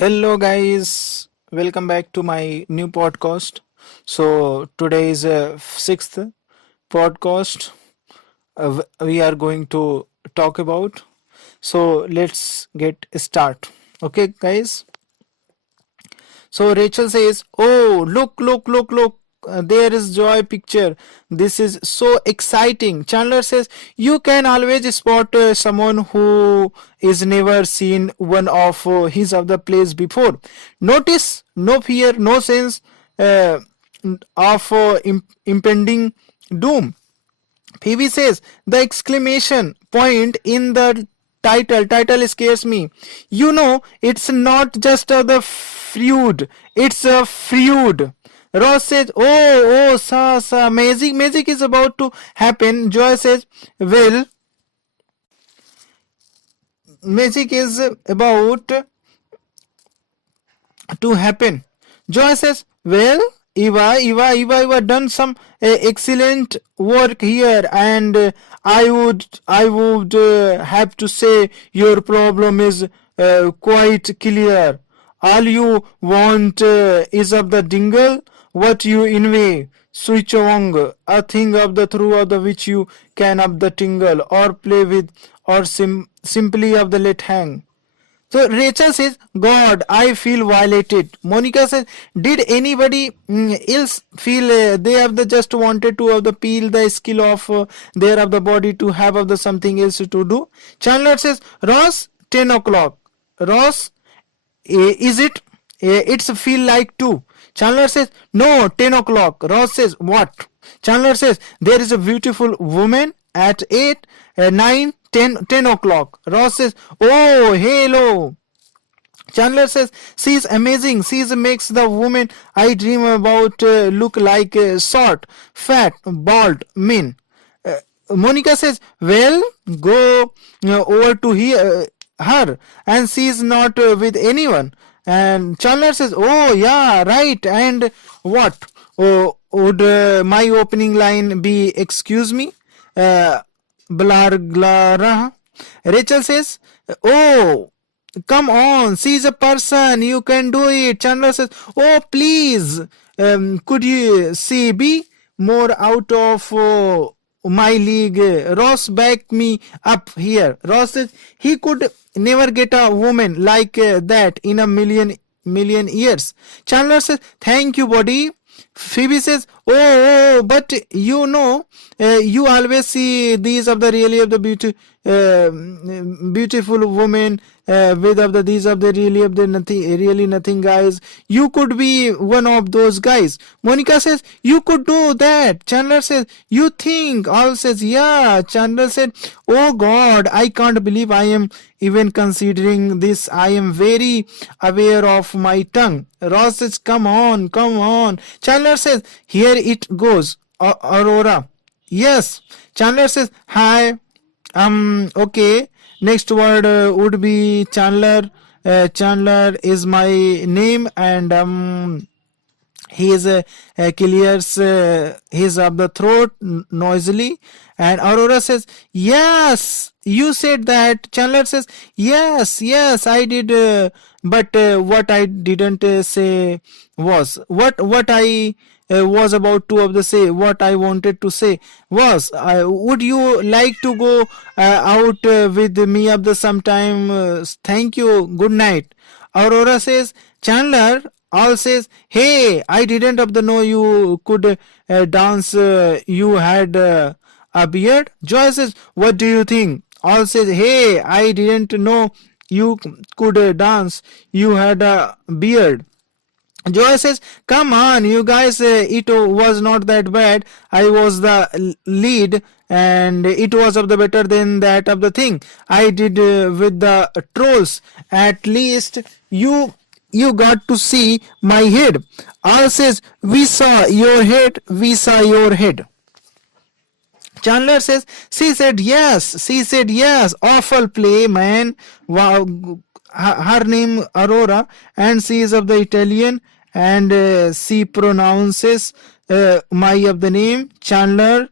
Hello, guys. Welcome back to my new podcast. So, today is sixth podcast we are going to talk about. So, let's get start. Okay, guys. So Rachel says, "Oh, look! There is Joy picture. This is so exciting." Chandler says, "You can always spot someone who is never seen one of his of the plays before. Notice, no fear, no sense uh, of impending doom." Phoebe says, "The exclamation point in the title scares me. It's not just the feud, it's a feud." Ross says, sa, magic is about to happen." Joy says, "Well, magic is about to happen." Joy says, "Well, Eva done some excellent work here, and I would have to say your problem is quite clear. All you want is of the dingle, what you inveigh. Switch on a thing of the through of the which you can of the tingle, or play with, or simply of the let hang." So Rachel says, "God, I feel violated." Monica says, "Did anybody else feel they have the just wanted to have the peel the skill of their of the body to have of the something else to do?" Chandler says, "Ross, 10 o'clock. Ross, is it? It's feel like 2. Chandler says, "No, 10 o'clock. Ross says, "What?" Chandler says, "There is a beautiful woman at 8, 9, 10 o'clock." Ross says, "Oh, hello." Chandler says, "She's amazing. She makes the woman I dream about look like short, fat, bald, mean." Monica says, "Well, go over to her, and she's not with anyone." And Chandler says, "Oh, yeah, right. And what? Oh, would my opening line be, 'Excuse me, Blarglara'?" Rachel says, "Oh, come on, she's a person. You can do it." Chandler says, "Oh, please. Could you see be more out of my league?" Ross backed me up here. Ross says he could never get a woman like that in a million years. Chandler says, "Thank you, buddy." Phoebe says, but you always see these of the really of the beautiful women with of the these of the really of the nothing guys. You could be one of those guys." Monica says, "You could do that." Chandler says, "You think?" All says, "Yeah." Chandler said, "Oh God, I can't believe I am even considering this. I am very aware of my tongue." Ross says, come on. Chandler says, "Here it goes. Aurora." "Yes." Chandler says, "Hi. Okay." Next word would be Chandler. Chandler is my name, and he is clears his of the throat noisily. And Aurora says, "Yes, you said that." Chandler says, yes, I did, but what I didn't say was what I was about to of the say. What I wanted to say was, would you like to go out with me of the sometime? Thank you, good night." Aurora says, "Chandler." All says, "Hey, I didn't of the know you could dance. You had a beard." Joy says, "What do you think?" All says, "Hey, I didn't know you could dance. You had a beard." Joy says, "Come on, you guys, it was not that bad. I was the lead, and it was of the better than that of the thing I did with the trolls. At least you got to see my head." All says, we saw your head." Chandler says, she said yes. Awful play, man. Wow. Her name Aurora, and she is of the Italian, and she pronounces my of the name Chandler.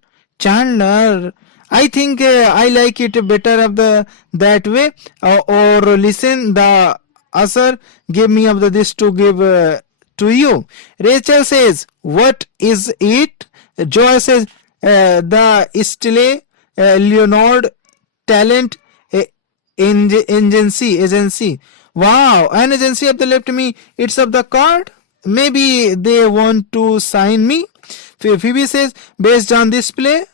I think I like it better of the that way. Or listen, the Asar, give me of the this to give to you. Rachel says, what is it? Joy says, the Stile Leonard Talent uh, agency. Wow, an agency of the left me. It's of the card. Maybe they want to sign me. Phoebe says, based on this play.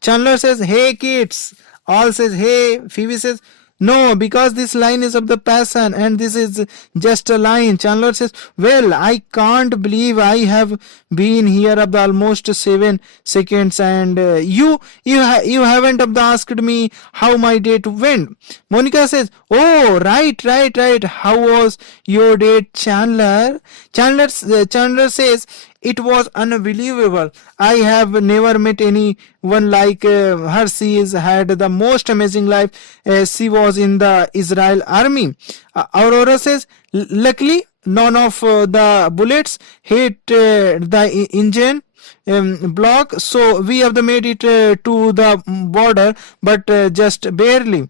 Chandler says, hey kids. All says, hey. Phoebe says, no, because this line is of the passion and this is just a line. Chandler says, well, I can't believe I have been here of the almost 7 seconds and you haven't of the asked me how my date went. Monica says, oh, right. How was your date, Chandler? Chandler says, it was unbelievable. I have never met anyone like her. She has had the most amazing life. She was in the Israel army. Aurora says, luckily, none of the bullets hit the engine block. So we have made it to the border, but just barely.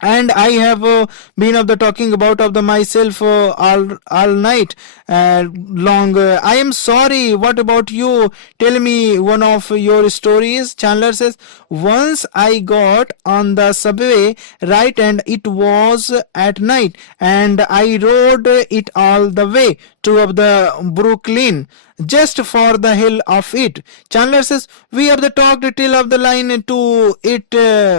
And I have been of the talking about of the myself all night long. I am sorry. What about you? Tell me one of your stories. Chandler says, once I got on the subway, right, and it was at night, and I rode it all the way to of the Brooklyn just for the hell of it. Chandler says, we have the talked till of the line to it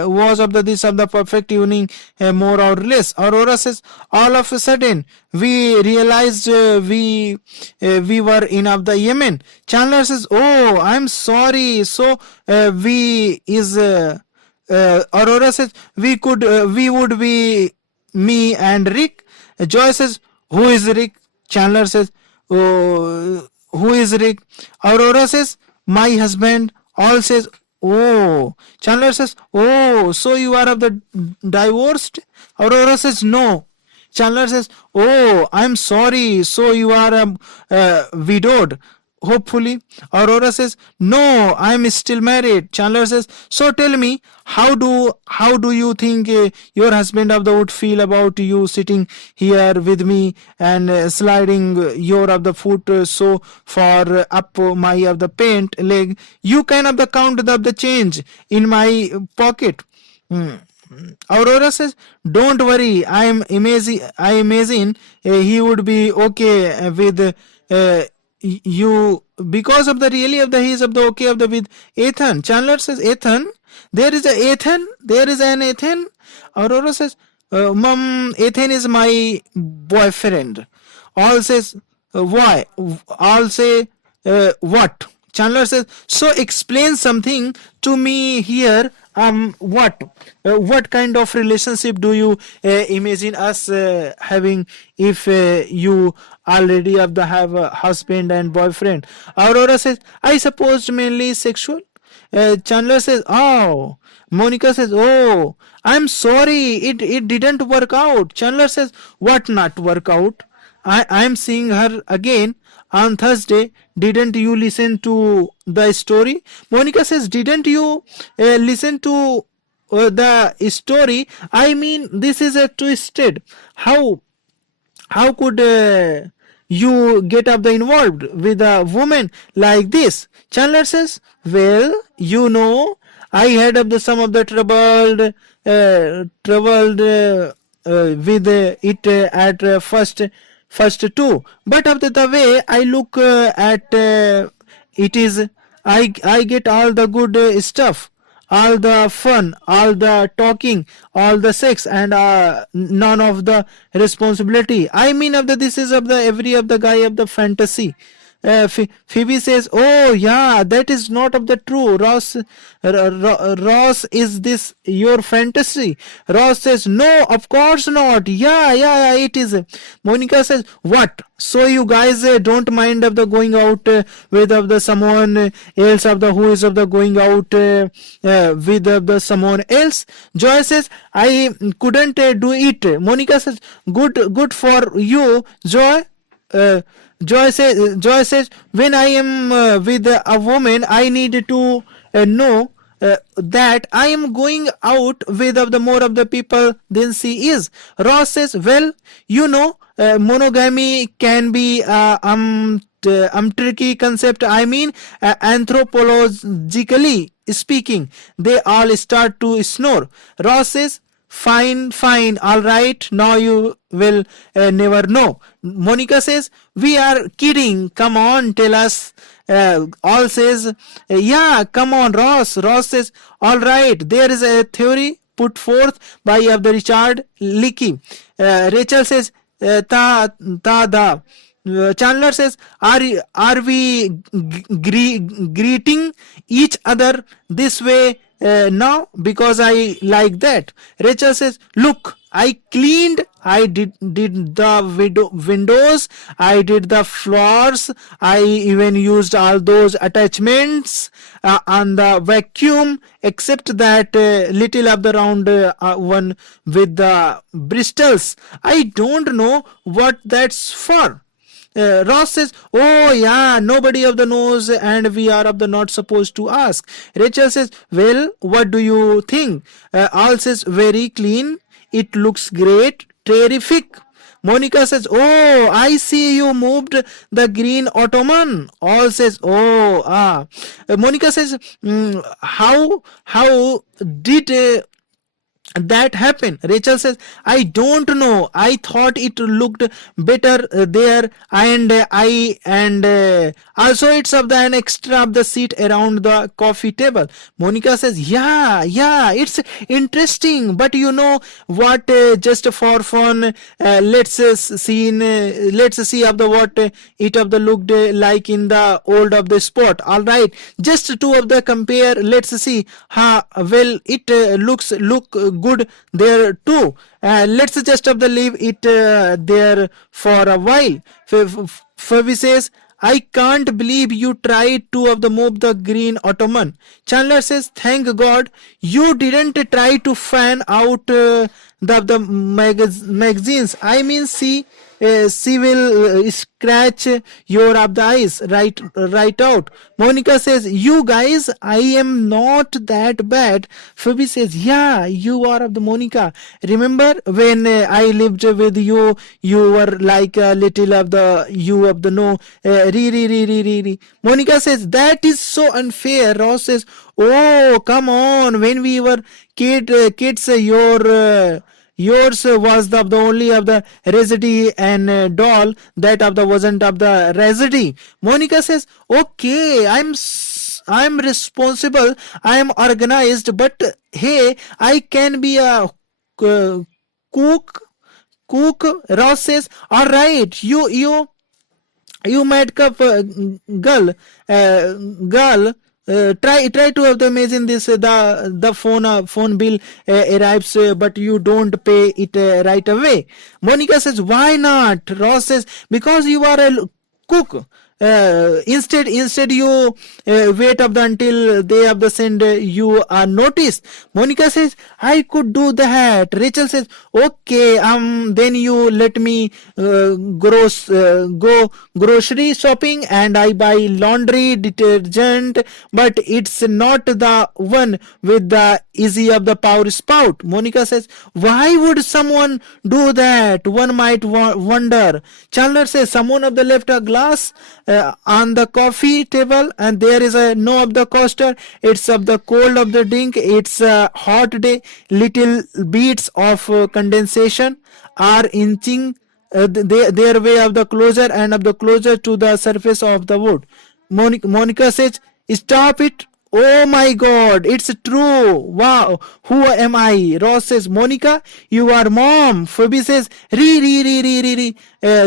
was of the this of the perfect evening, more or less. Aurora says, all of a sudden we realized we were in of the Yemen. Chandler says, oh, I'm sorry. So we is Aurora says, we would be me and Rick. Joy says, who is Rick? Chandler says, oh, who is Rick? Aurora says, my husband. All says, oh. Chandler says, oh, so you are of the divorced? Aurora says, no. Chandler says, oh, I'm sorry. So you are widowed. Hopefully. Aurora says, no, I'm still married. Chandler says, so tell me, how do you think your husband of the would feel about you sitting here with me and sliding your of the foot so far up my of the paint leg? You can of the count of the change in my pocket. Aurora says, don't worry, I imagine he would be okay with you because of the really of the he's of the okay of the with Ethan. Chandler says, Ethan, there is an Ethan. Aurora says, Mom, Ethan is my boyfriend. All says, why? All say, what? Chandler says, so explain something to me here. What kind of relationship do you imagine us having if you already have a husband and boyfriend? Aurora says, I suppose mainly sexual. Chandler says, oh. Monica says, oh, I'm sorry, it didn't work out. Chandler says, what not work out? I'm seeing her again on Thursday. Didn't you listen to the story? Monica says, didn't you listen to the story? I mean, this is a twisted. How could you get up the involved with a woman like this? Chandler says, well, you know, I had up the some of the troubled with it at first too, but after the way I look at it is, I get all the good stuff, all the fun, all the talking, all the sex, and none of the responsibility. I mean of the this is of the every of the guy of the fantasy. Phoebe says, oh yeah, that is not of the true. Ross, is this your fantasy? Ross says, no, of course not. Yeah, it is. Monica says, what? So you guys don't mind of the going out with of the someone else of the who is of the going out with of the someone else? Joy says, I couldn't do it. Monica says, good for you, Joy. Joy says, when I am with a woman, I need to know that I am going out with of the more of the people than she is. Ross says, well, monogamy can be tricky concept. I mean, anthropologically speaking, they all start to snore. Ross says, fine, fine, all right, now you will never know. Monica says, we are kidding, come on, tell us. All says, yeah, come on, Ross. Ross says, all right, there is a theory put forth by the Richard Leakey. Rachel says, da. Chandler says, are we greeting each other this way now? Because I like that. Rachel says, look, I cleaned, I did the windows, I did the floors, I even used all those attachments on the vacuum, except that little of the round one with the bristles. I don't know what that's for. Ross says, oh yeah, nobody of the knows and we are of the not supposed to ask. Rachel says, well, what do you think? All says, very clean, it looks great, terrific. Monica says, oh, I see you moved the green ottoman. All says, oh, Monica says, how did that happened? Rachel says, I don't know, I thought it looked better there, and also it's of the an extra of the seat around the coffee table. Monica says, yeah, it's interesting, but you know what, just for fun, let's see of the what it of the looked like in the old of the spot. All right, just two of the compare, let's see. Well, it look good there too. Let's just of the leave it there for a while. Phoebe says, I can't believe you tried to of the move the green ottoman. Chandler says, thank God you didn't try to fan out the magazines. I mean, she will scratch your up the eyes right out. Monica says, you guys, I am not that bad. Phoebe says, yeah, you are of the Monica. Remember when I lived with you, you were like a little of the you of the no. Re. Monica says, that is so unfair. Ross says, oh, come on, when we were kids, yours was the only of the Rezidi and doll that of the wasn't of the Rezidi. Monica says, okay, I'm responsible, I'm organized, but hey, I can be a cook. Ross says, all right, you madcap girl. Try to have the imagine this. The phone bill arrives, but you don't pay it right away. Monica says, why not? Ross says, because you are a cook. Instead you wait up until they have the send you are noticed. Monica says, I could do that. Rachel says, okay, then you let me go grocery shopping and I buy laundry detergent, but it's not the one with the easy of the power spout. Monica says, why would someone do that? One might wonder. Chandler says, someone of the left a glass on the coffee table and there is a no of the coaster. It's of the cold of the drink. It's a hot day. Little beads of condensation are inching their way of the closer and of the closer to the surface of the wood. Monica says, stop it. Oh my God, it's true. Wow, who am I? Ross says, Monica, you are mom. Phoebe says, re.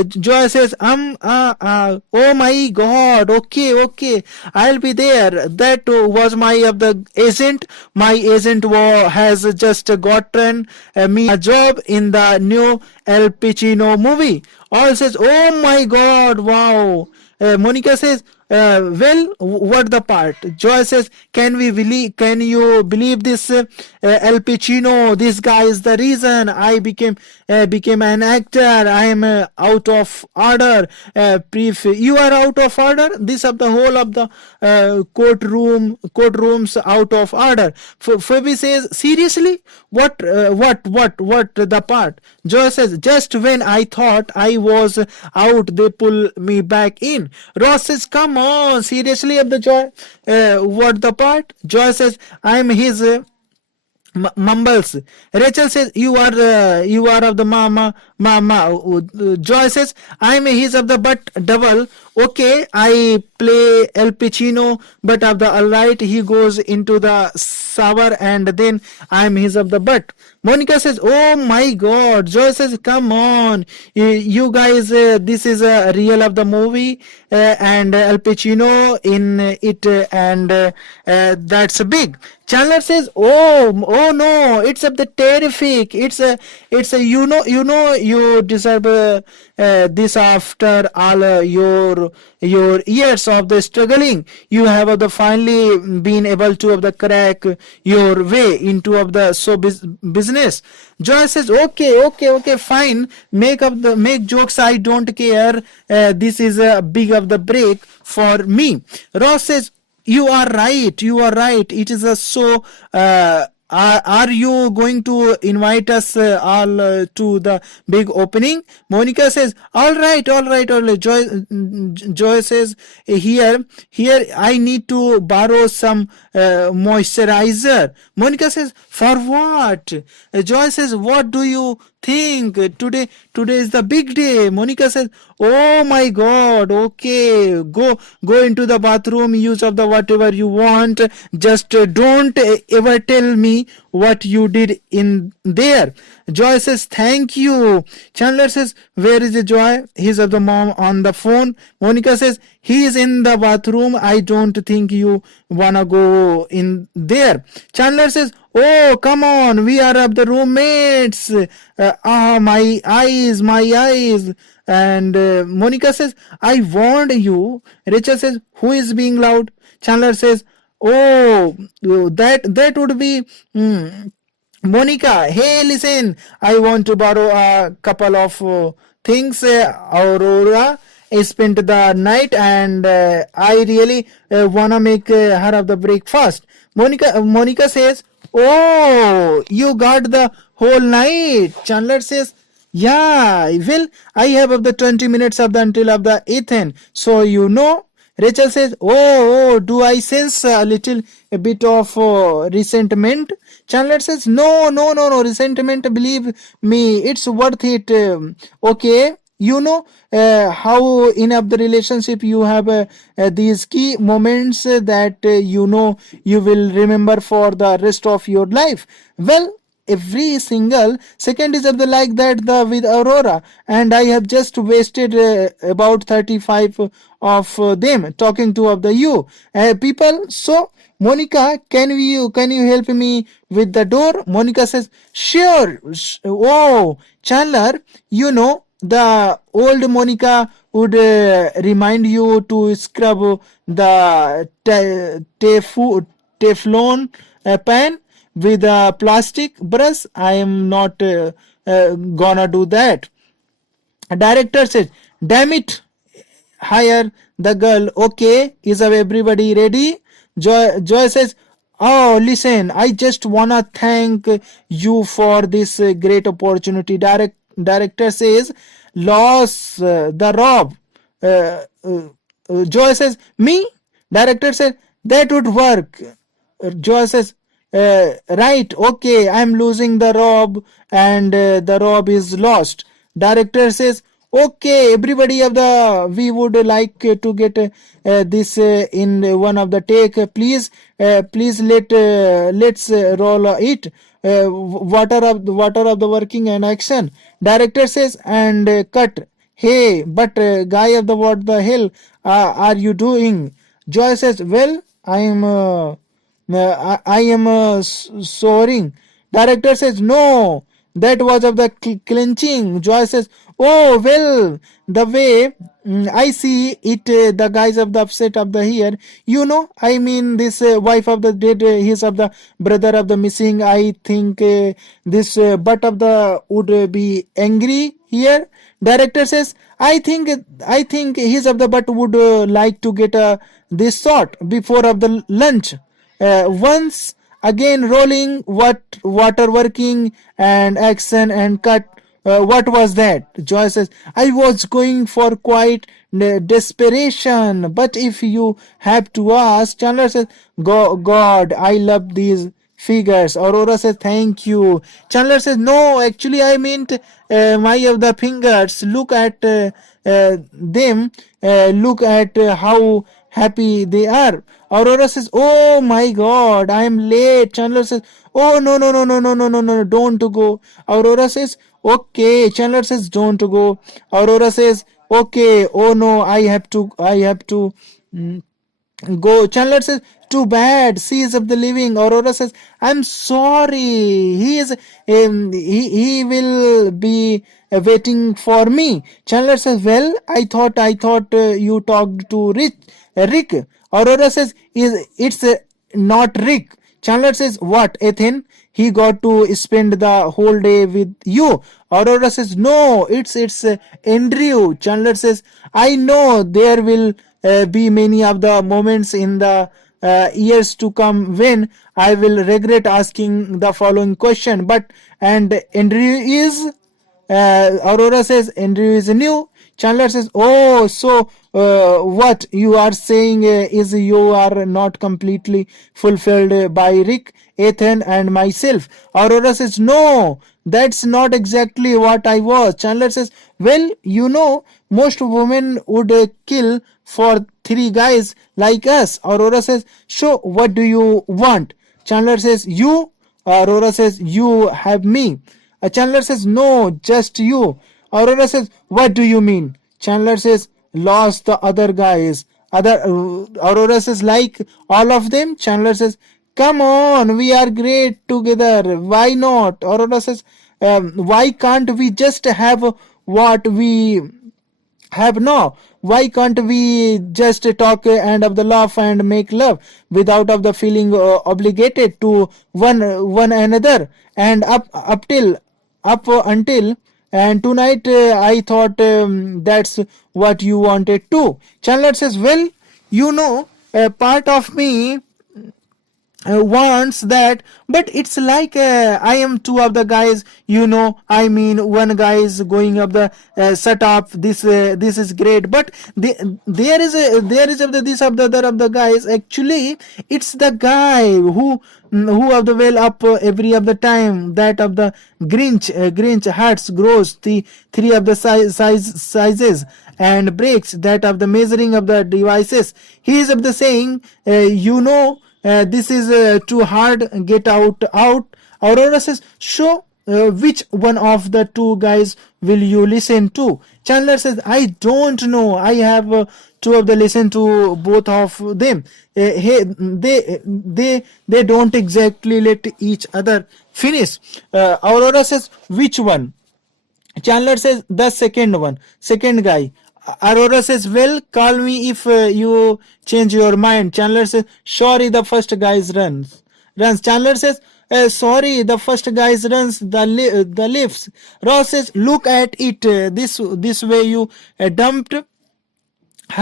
Joy says, oh my God, okay, I'll be there. That was my of the agent. My agent has just gotten me a job in the new Al Pacino movie. All says, oh my God, wow. Monica says, well, what the part? Joy says, can we believe? Can you believe this? El Pacino, this guy is the reason I became an actor. I am out of order. You are out of order. This of the whole of the courtrooms out of order. Phoebe says, seriously, what the part? Joy says, just when I thought I was out, they pull me back in. Ross says, come on, seriously, of the Joy, what the part? Joy says, I'm his. Mumbles. Rachel says, you are of the mama. Joy says, I'm his of the butt double. Okay, I play El Pacino, but of the alright, he goes into the sour and then I'm his of the butt. Monica says, oh my god. Joy says, come on, you guys, this is a real of the movie, and Al Pacino in it, and that's big. Chandler says, oh no, it's of the terrific. It's a, you deserve this after all your years of the struggling. You have of the finally been able to of the crack your way into of the business. Joy says, okay, fine. Make jokes. I don't care. This is a big of the break for me. Ross says, you are right. It is a so. Are you going to invite us all to the big opening? Monica says, all right. Joy says, here, I need to borrow some moisturizer. Monica says, for what? Joy says, what do you think? Today is the big day. Monica says, oh my god, okay, go into the bathroom, use of the whatever you want, just don't ever tell me what you did in there. Joy says, thank you. Chandler says, where is the Joy? He's of the mom on the phone. Monica says, he is in the bathroom. I don't think you wanna go in there. Chandler says, oh, come on, we are of the roommates. My eyes. And Monica says, I warned you. Rachel says, who is being loud? Chandler says, oh, that would be Monica. Hey, listen, I want to borrow a couple of things. Aurora spent the night and I really wanna make her of the breakfast. Monica says, oh, you got the whole night. Chandler says, yeah, well, I have of the 20 minutes of the until of the Ethan. So you know. Rachel says, oh, do I sense a bit of resentment? Chandler says, no, resentment, believe me, it's worth it. Okay, you know how in of the relationship you have these key moments that you know you will remember for the rest of your life. Well, every single second is of the like that the with Aurora, and I have just wasted about 35 of them talking to of the you people. So Monica, can you help me with the door? Monica says, sure. Oh, Chandler, you know the old Monica would remind you to scrub the Teflon pan with a plastic brush. I am not gonna do that. Director says, damn it, hire the girl. Okay, is everybody ready? Joy says, oh, listen, I just wanna thank you for this great opportunity. Director says, loss the Rob. Joy says, me? Director says, that would work. Joy says, right, okay, I'm losing the Rob and the Rob is lost. Director says, okay, everybody of the, we would like to get this in one of the take. Please let's roll it. Water of the working and action. Director says, and cut. Hey, but guy of the, what the hell are you doing? Joy says, well, I am soaring. Director says, no, That was of the clinching. Joy says, oh, well, the way I see it, the guys of the upset of the here, I mean, this wife of the dead, his of the brother of the missing, I think this butt of the would be angry here. Director says, I think his of the butt would like to get this sort before of the lunch. Once again rolling, what water working and action and cut. What was that? Joy says, I was going for quite desperation, but if you have to ask. Chandler says, God, I love these figures. Aurora says, thank you. Chandler says, no, actually I meant my of the fingers. Look at them. Look at how happy they are. Aurora says, oh my God, I am late. Chandler says, oh, no, no, no, no, no, no, no, no, don't go. Aurora says, okay. Chandler says, don't go. Aurora says, okay. Oh no, I have to go. Chandler says, too bad. Seas of the living. Aurora says, I'm sorry. He will be waiting for me. Chandler says, well, I thought you talked to Rick. Aurora says, it's not Rick. Chandler says, what, Ethan? He got to spend the whole day with you. Aurora says, no, it's Andrew. Chandler says, I know there will be many of the moments in the years to come when I will regret asking the following question. But and Andrew is Aurora says Andrew is new. Chandler says, oh, so what you are saying is you are not completely fulfilled by Rick, Ethan, and myself. Aurora says, no, that's not exactly what I was. Chandler says, well, most women would kill for three guys like us. Aurora says, so what do you want? Chandler says, you. Aurora says, you have me. Chandler says, no, just you. Aurora says, what do you mean? Chandler says, lost the other guys. Aurora says, like all of them? Chandler says, come on, we are great together. Why not? Aurora says, why can't we just have what we have now? Why can't we just talk and of the laugh and make love without of the feeling obligated to one another and up until and tonight I thought that's what you wanted to. Chandler says, well, a part of me wants that, but it's like I am two of the guys, I mean one guy is going up the setup, this is great, but there is of the this of the other of the guys. Actually it's the guy who of the well up every of the time, that of the Grinch hurts grows the three of the sizes and breaks, that of the measuring of the devices. He is of the saying, this is too hard, get out. Aurora says, so which one of the two guys will you listen to? Chandler says, I don't know, I have two of the listen to both of them. Hey, they don't exactly let each other finish. Aurora says, which one? Chandler says, the second guy. Aurora says, well, call me if you change your mind. Chandler says, sorry, the first guy runs. Chandler says, sorry, the first guy runs the lifts. Ross says, look at it this way, you dumped her,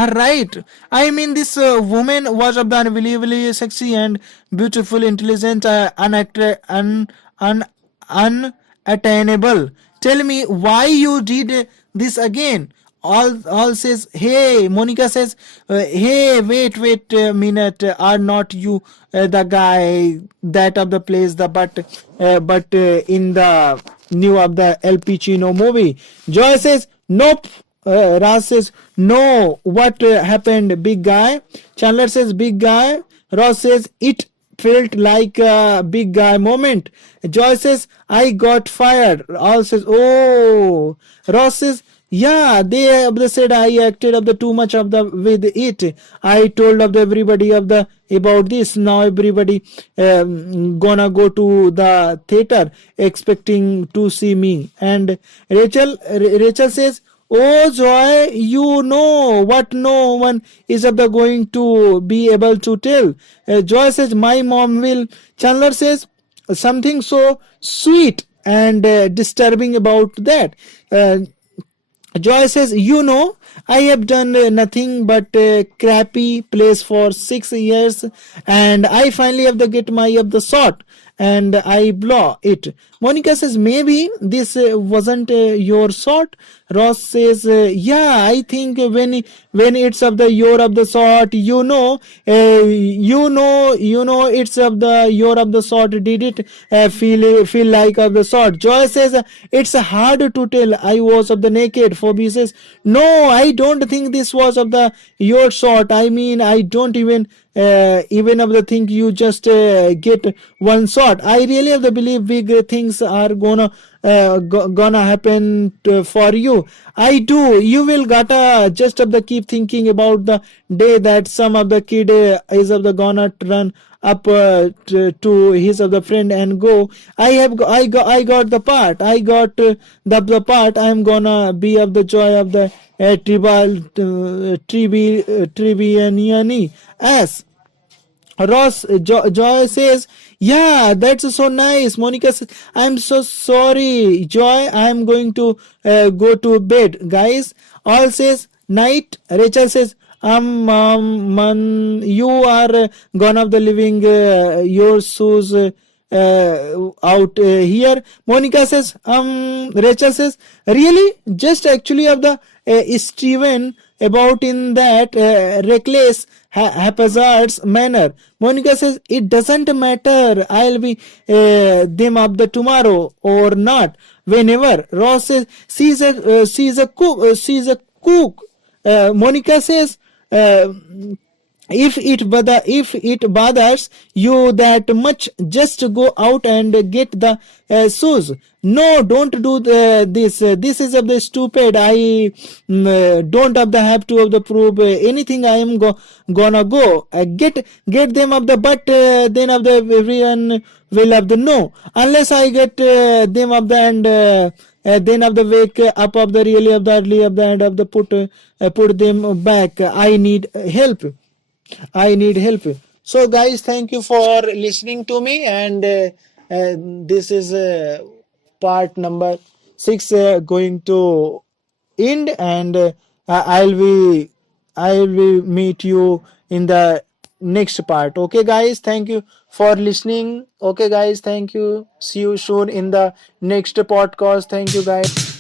right? I mean, this woman was unbelievably sexy and beautiful, intelligent, unattainable. Tell me why you did this again. All says, hey. Monica says, hey, wait a minute. Are not you the guy that of the place the but in the new of the El Pacino movie? Joy says, nope. Raz says, no. What happened, big guy? Chandler says, big guy. Ross says, it felt like a big guy moment. Joy says, I got fired. All says, oh. Ross says, Yeah, they said I acted of the too much of the with it. I told of the everybody of the about this. Now everybody gonna go to the theater expecting to see me. And Rachel says, "Oh Joy, you know what no one is of the going to be able to tell." Joy says, "My mom will." Chandler says something so sweet and disturbing about that. Joy says, "You know, I have done nothing but crappy plays for 6 years, and I finally have to get my of the sort, and I blow it." Monica says, "Maybe this wasn't your sort." Ross says, "Yeah, I think when it's of the your of the sort, it's of the your of the sort. Did it feel like of the sort?" Joy says, "It's hard to tell. I was of the naked." Phoebe says, "No, I don't think this was of the your sort. I mean, I don't even of the thing you just get one shot. I really have to believe big things are gonna happen for you. I do. You will gotta just of the keep thinking about the day that some of the kid is of the gonna run up to his of the friend and go, I got the part. I got the part. I'm gonna be of the joy of the Tribbiani as." Joy says, "Yeah, that's so nice." Monica says, "I'm so sorry, Joy. I'm going to go to bed." Guys all says, "Night." Rachel says, man, you are gone of the living your shoes out here." Monica says, Rachel says, "Really? Just actually of the Steven about in that reckless haphazard manner." Monica says, "It doesn't matter. I'll be them up the tomorrow or not. Whenever." Ross says, She's a cook." Monica says, uh, if it bothers you that much, just go out and get the shoes." "No, don't do this. This is of the stupid. I don't have the have to of the prove anything. I am gonna go get them of the but then of the everyone will have the no unless I get them of the and then of the wake up of the really of the early of the end of the put them back. I need help." So, guys, thank you for listening to me, and this is part number 6 going to end, and I will meet you in the next part. Okay, guys, thank you for listening. Okay, guys, thank you. See you soon in the next podcast. Thank you, guys.